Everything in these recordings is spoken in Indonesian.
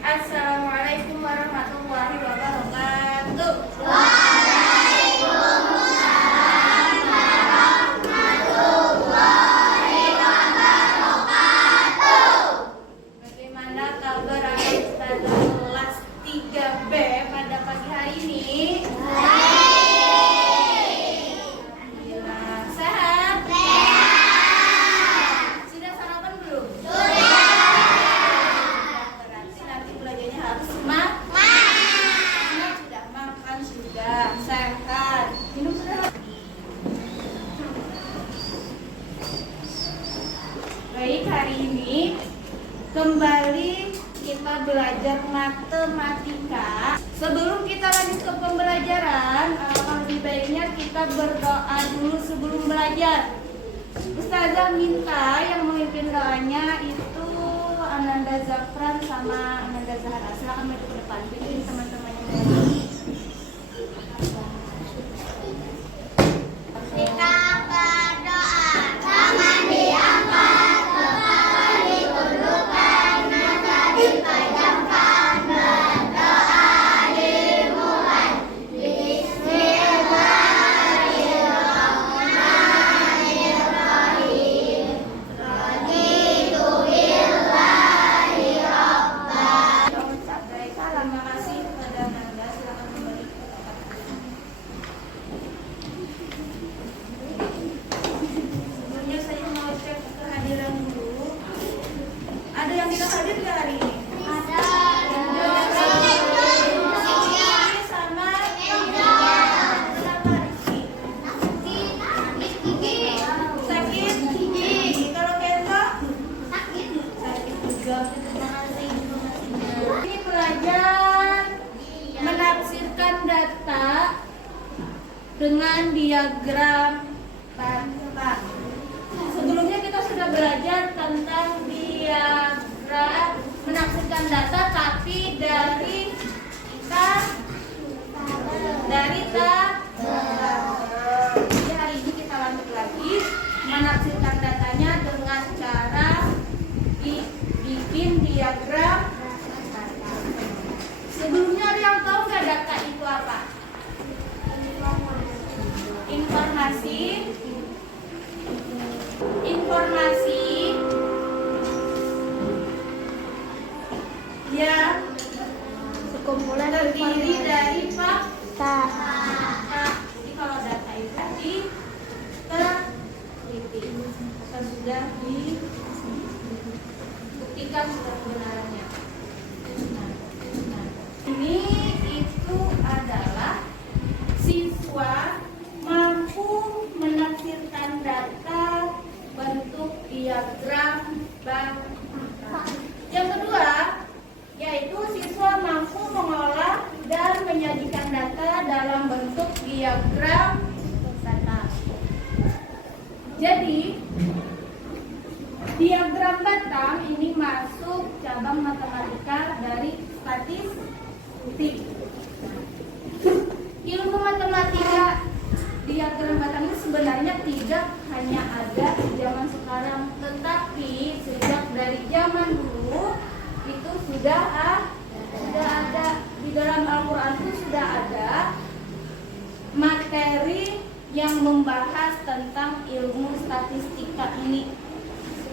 Assalamualaikum warahmatullahi wabarakatuh. Bagaimana kabar anak ustazah kelas 3B pada pagi hari ini? Alhamdulillah. Sehat? Sudah sarapan belum? Berarti nanti belajarnya harus semangat. Sudah makan, sudah sehat. Minum sudah. Baik, hari ini kembali kita belajar matematika. Sebelum kita lanjut ke pembelajaran, lebih baiknya kita berdoa dulu sebelum belajar. Ustazah minta yang memimpin doanya itu Ananda Zafran sama Ananda Zahra. Silakan maju ke depan. Bimbing teman-teman yang lain. Kita berdoa, tangan diangkat, kepala ditundukkan, mata dipejamkan, berdoa dimulai. Bismillahirrahmanirrahim. Raditu billahi rabban. Terima kasih kepada Ananda. Silakan kembali ke tempat. Sebelumnya saya mau cek kehadiran dulu. Ada yang tidak hadir nggak hari ini? Ada. Sama kenapa Rizky? Sakit? Kalau Kenzo? Sakit juga. Terima kasih informasinya. Ini belajar menafsirkan data dengan diagram data. Sebelumnya kita sudah belajar tentang diagram menafsirkan data, tapi dari tabel. Jadi hari ini kita lanjut lagi menafsirkan datanya dengan cara bikin diagram data. Sebelumnya ada yang tahu nggak data itu apa? Informasi yang Sekumpulan terdiri dari fakta. fakta. Jadi kalau data itu diteliti atau sudah dibuktikan sudah kebenarannya. Nah, ini itu adalah siswa mampu menafsirkan data bentuk diagram bangsa. Yang kedua, yaitu siswa mampu mengolah dan menyajikan data dalam bentuk diagram data. Jadi, diagram batang ini masuk cabang matematika dari statistik. Ilmu matematika diagram batang ini sebenarnya tidak hanya ada di zaman sekarang, tetapi sejak dari zaman dulu itu sudah ada di dalam Al-Quran itu sudah ada materi yang membahas tentang ilmu statistika ini,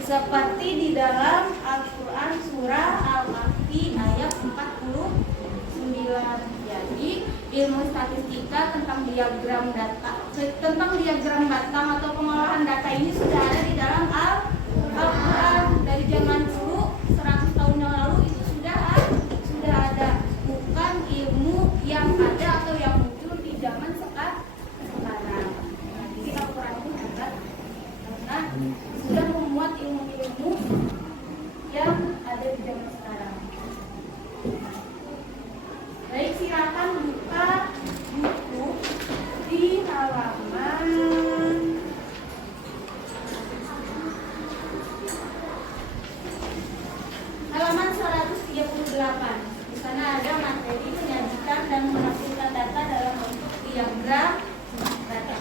seperti di dalam Al-Quran surah Al-Kahfi ayat 49. Jadi ilmu statistika tentang diagram batang atau pengolahan data ini sudah ada di dalam Al-Quran dari zaman dulu, 100 tahun yang lalu itu sudah ada, bukan ilmu yang ada atau yang muncul di zaman sekarang. Jadi Al-Quran itu hebat karena sudah memuat ilmu-ilmu yang ada di zaman sekarang. Baik, silakan buka buku di halaman 138. Di sana ada materi menyajikan dan menafsirkan data dalam bentuk diagram data.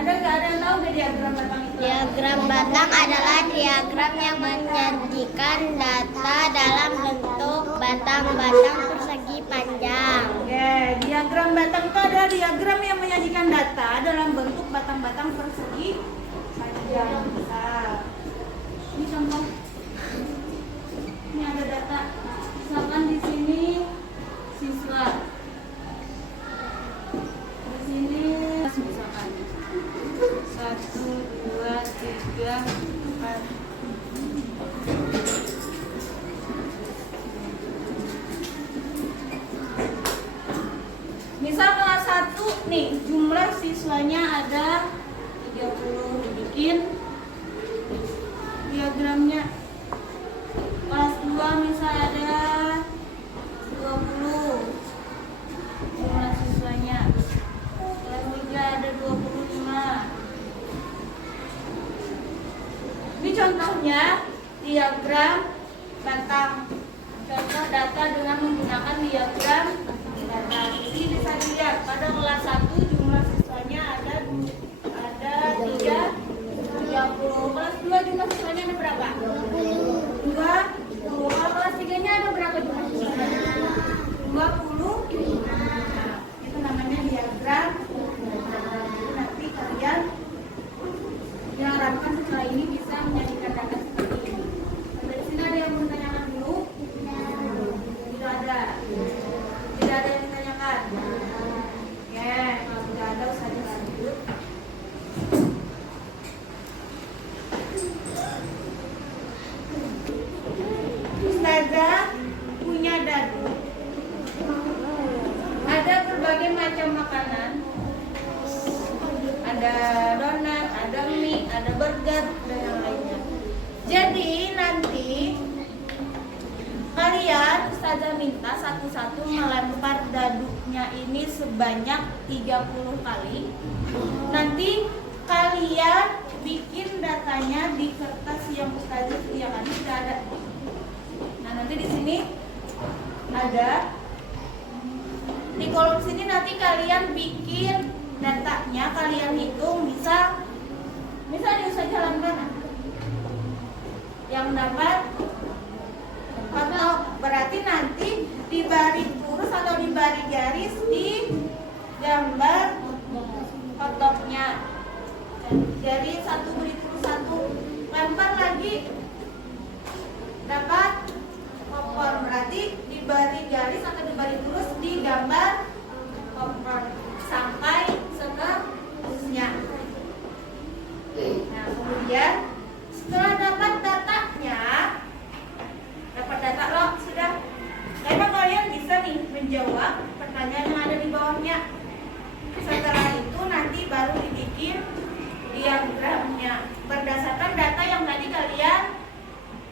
Ada nggak, ada yang tahu nggak diagram batang itu? Diagram batang adalah diagram yang menyajikan data dalam bentuk batang-batang persegi panjang. Oke, diagram batang itu adalah diagram yang menyajikan data dalam bentuk batang-batang persegi panjang. Besar. Ini contoh. Ini ada data. Misalkan di sini siswa. Di sini misalkan 1, 2, 3, 4. Misal kelas 1 nih, jumlah siswanya ada 30. Dibikin diagramnya. Kelas 2 misal ada 20 jumlah siswanya. Kelas 3 ada 25. Ini contohnya diagram batang. Contoh data dengan menggunakan diagram data. Ini bisa dilihat pada kelas 1 jumlah siswanya ada 30. Kelas 2 jumlah siswanya ada berapa? 20. Kalau kelas 3-nya ada berapa jumlah siswanya? 20. Itu namanya diagram. Nanti kalian diharapkan setelah ini bisa menjadikan data seperti ini. Sampai di sini ada yang mau ditanyakan dulu? Tidak ada. Tidak ada yang ditanyakan. Oke, kalau tidak ada usah dilanjut. Ustazah punya dadu. Ada berbagai macam makanan. Ada donat, ada mie, ada burger, dan yang lainnya. Jadi nanti kalian Ustazah minta satu-satu melempar dadunya ini sebanyak 30 kali. Nanti kalian bikin datanya di kertas yang Ustazah sediakan. Sudah ada. Nah, nanti di sini ada. Di kolom sini nanti kalian bikin datanya, kalian hitung, misal di usaha mana yang dapat kotak, berarti nanti di baris lurus atau di baris garis di gambar kotaknya. Jadi satu beri terus satu, lempar lagi dapat popcorn, berarti di baris garis atau di baris lurus di gambar popcorn sampai seterusnya. Nah, kemudian setelah dapat datanya, dapat data lo sudah, karena kalian bisa nih menjawab pertanyaan yang ada di bawahnya. Setelah itu nanti baru dibikin diagramnya berdasarkan data yang tadi kalian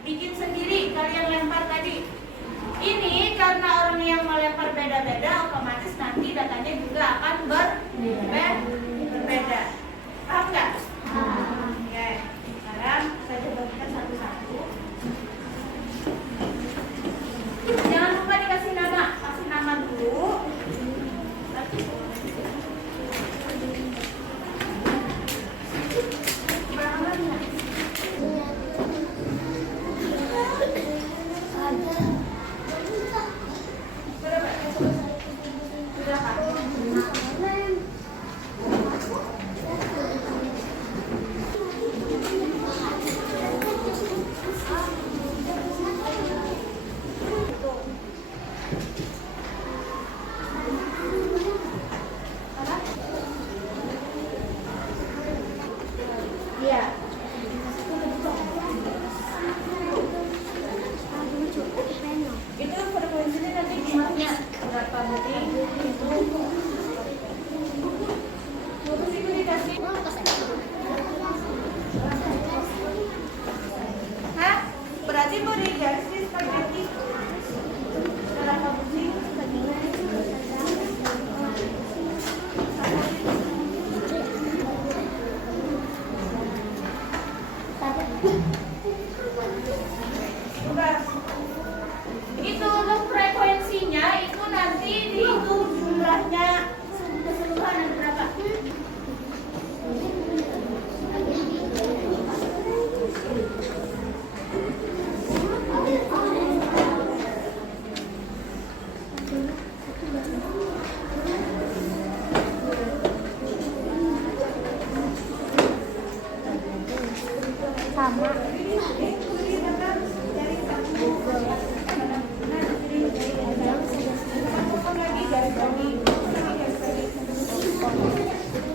bikin sendiri, kalian lempar tadi. Ini karena orang yang melempar beda-beda, otomatis nanti datanya juga akan berbeda. Paham nggak? Oke, sekarang saya coba satu-satu. Jangan lupa dikasih nama, kasih nama dulu. Iya. Itu frekuensinya nanti gimana? Berapa detik? Itu. Terus itu dikasih. Hah? Berarti mau digaris seperti itu. Berapa pusing? Itu untuk frekuensinya itu nanti dihitung jumlahnya keseluruhan ada berapa? sama.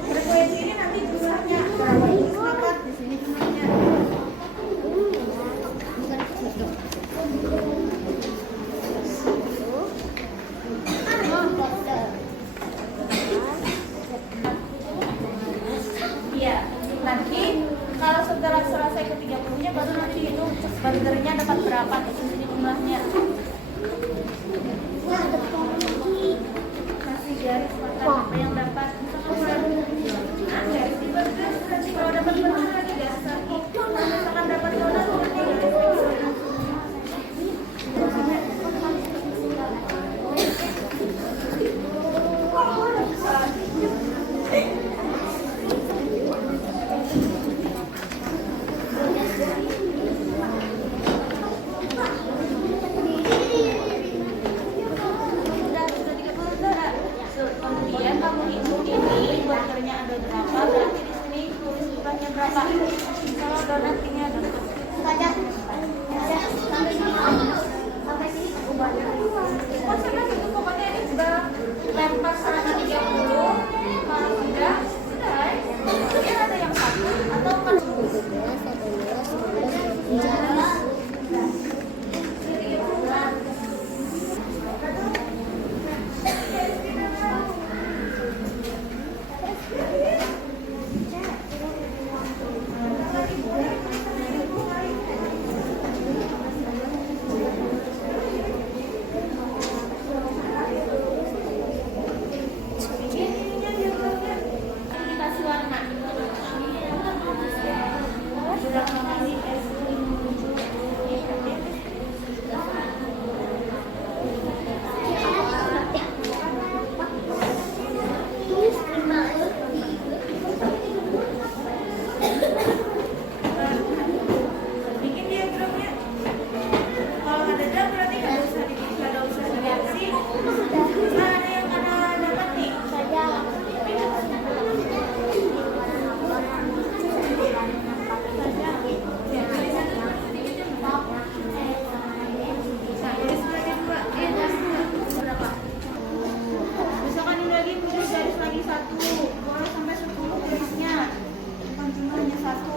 Frekuensi ini nanti jumlahnya berapa? Berapa di sini jumlahnya? Iya, nanti kalau setelah selesai ke 30-nya baru nanti hitung burgernya dapat berapa di sini jumlahnya. Kasih garis makan apa yang dapat. Misalkan garis di burger, nanti kalau dapat burger lagi garis lagi. Kalau misalkan dapat donat nanti garis lagi. Kemudian kamu hitung ini burgernya ada berapa, berarti di sini tulis jumlahnya berapa. Kalau donat ini ada konsepnya itu pokoknya ini juga lempar selama 30. Kalau sudah mungkin ada yang satu atau kan dikasih warna. Bikin diagramnya. Kalau ada dam berarti nggak usah direaksi. Nah, ada yang ada dapat nih. Misalkan ini lagi tulis garis lagi 1, boleh sampai 10 garisnya, bukan jumlahnya 1.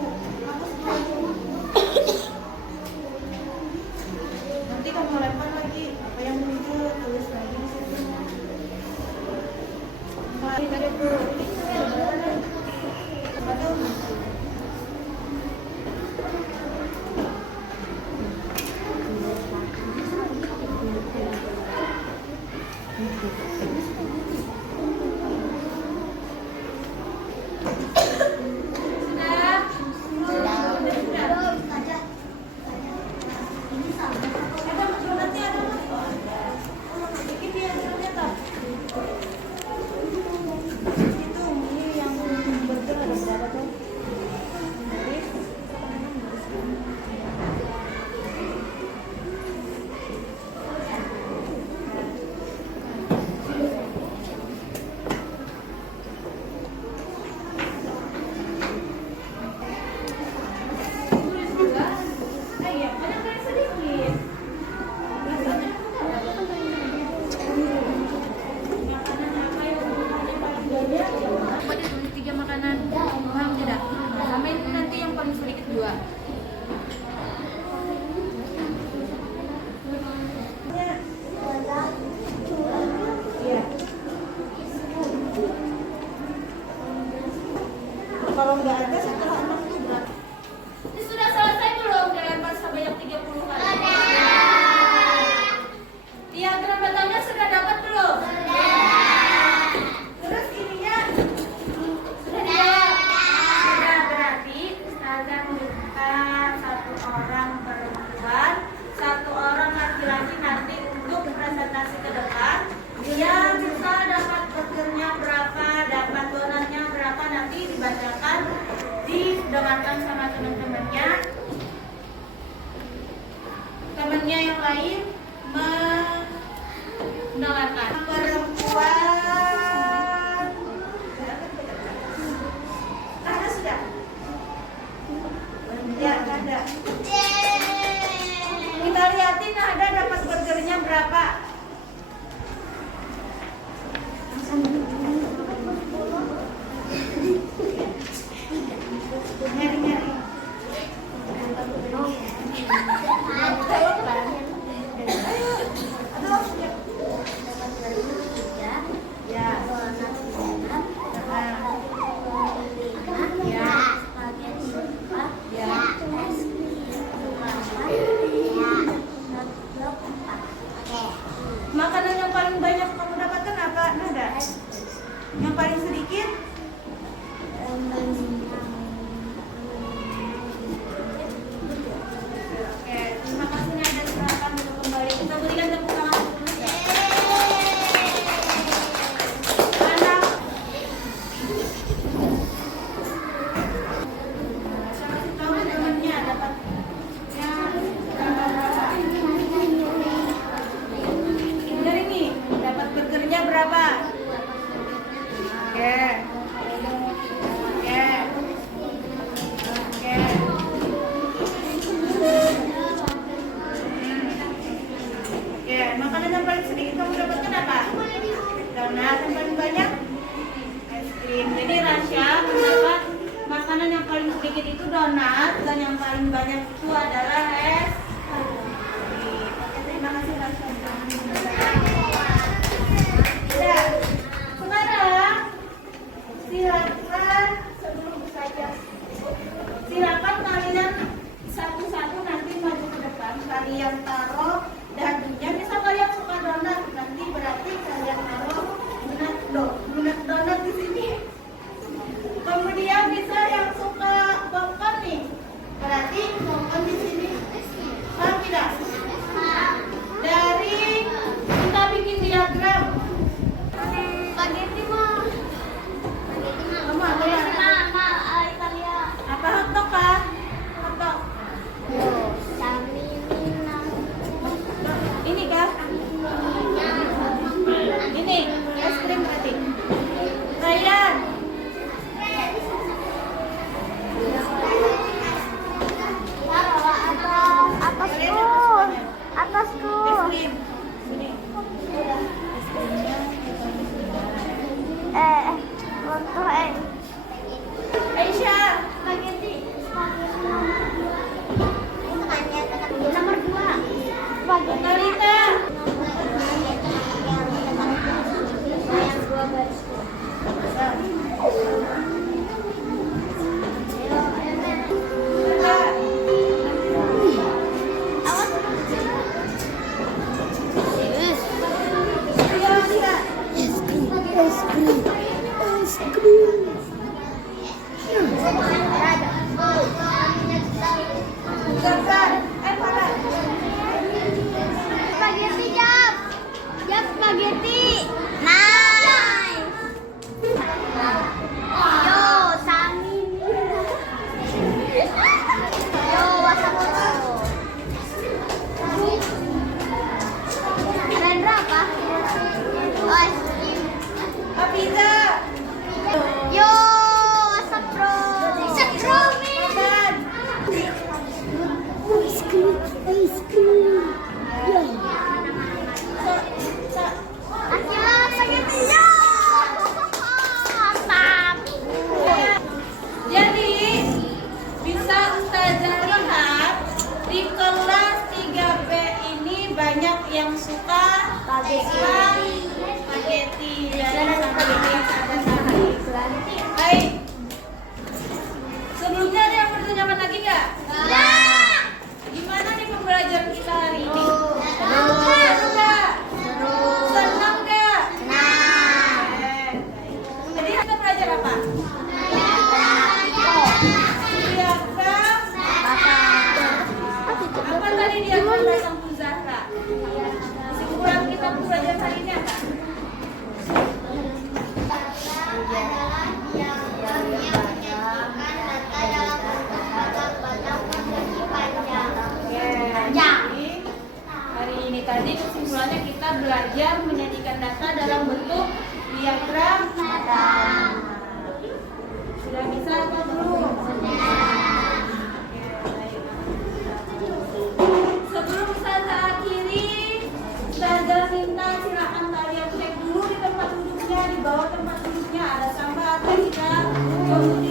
Nanti kamu lempar lagi apa yang muncul, tulis lagi di situ. Kalau nggak ada setelah 6 itu berapa? Ini sudah selesai belum dilempar sebanyak 30 kali? Diagram batangnya sudah dapat belum? Terus ininya sudah dijawab? Sudah, berarti Ustazah minta 1 orang perempuan, 1 orang laki-laki nanti untuk presentasi ke depan. Dia bisa dapat burgernya berapa, dapat donatnya berapa, nanti dibacakan, didengarkan sama teman-temannya. Temannya yang lain mendengarkan. Perempuan ada sudah? Ya, ada. sedikit itu donat dan yang paling banyak itu adalah es. Oke, terima kasih Rasyada. Ya, sekarang silakan sebelum saja. Silakan kalian satu-satu nanti maju ke depan. Kalian taruh dagunya. Misal kalian suka donat, nanti berarti kalian taruh donat di sini. Kemudian bisa yang suka popcorn nih, berarti popcorn di sini. Paham tidak? Dari kita bikin diagram. Spaghetti mah. Italia. Apa hotdog kah? Hotdog. Ini kah? Ini es krim berarti. Ryan. Atasku. Es krim. Sini. Es krimnya kita Untuk Aisyah. spaghetti. Nomor 2. Spaghetti. Talita. Spaghetti jam. Jam spaghetti. Nice. Yo, Sami. Yo, wasamoto. Rendra apa? Oh, es krim. Abiza. Yo, wasapro. Satromi. Ice cream. Spaghetti. Yo. Mantap. Jadi bisa Ustazah lihat di kelas 3B ini banyak yang suka spaghetti dan baik. Sebelumnya ada yang pertanyaan lagi nggak? Gimana nih pembelajaran kita hari ini? Seru nggak? Senang nggak? Jadi kita belajar apa? Diagram. Apa tadi diagram datang Bu Zahra? Kesimpulan kita belajar hari ini apa? Jadi, hari ini tadi kesimpulannya kita belajar menyajikan data dalam bentuk diagram. Sudah bisa atau belum? Sebelum saya akhiri, Ustazah minta silakan kalian cek dulu di tempat duduknya, di bawah tempat duduknya ada sampah atau tidak. Kemudian